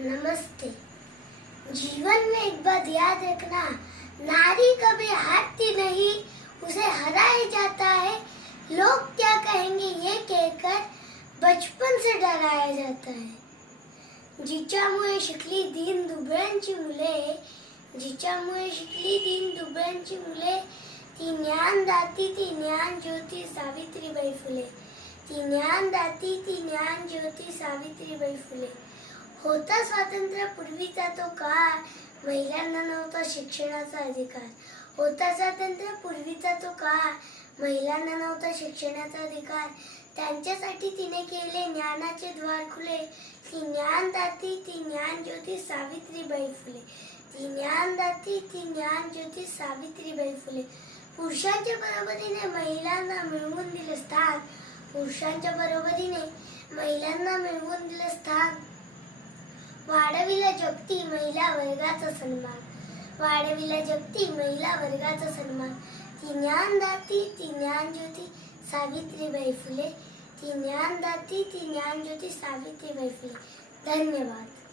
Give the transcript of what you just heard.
नमस्ते। जीवन में एक बात याद रखना, नारी कभी हारती नहीं, उसे हराया जाता है। लोग क्या कहेंगे ये कहकर बचपन से डराया जाता है। जिच्यामुळे शिकली दीन दुबळ्यांची मुले, जिच्यामुळे शिकली दीन दुबळ्यांची मुले, ती ज्ञानदाती, ती ज्ञान ज्योती सावित्रीबाई फुले, ती ज्ञानदाती, ती ज्ञान ज्योती सावित्रीबाई फुले। होता स्वातंत्र्य पूर्वीचा तो काळ, महिलांना नव्हता शिक्षणाचा अधिकार। होता स्वातंत्र्य पूर्वीचा तो काळ, महिलांना नव्हता शिक्षणाचा अधिकार। त्यांच्यासाठी तिने केले ज्ञानाचे द्वार खुले, ती ज्ञानदाती, ती ज्ञान ज्योती सावित्रीबाई फुले, ती ज्ञानदाती, ती ज्ञान ज्योती सावित्रीबाई फुले। पुरुषांच्या बरोबरीने महिलांना मिळवून दिले स्थान, पुरुषांच्या बरोबरीने महिलांना मिळवून दिले स्थान। वाढविला जगती महिला वर्गाचा सन्मान, वाढविला जगती महिला वर्गाचा सन्मान। ती ज्ञानदाती, ती ज्ञान ज्योती सावित्रीबाई फुले, ती ज्ञानदाती, ती ज्ञान ज्योती सावित्रीबाई फुले। धन्यवाद।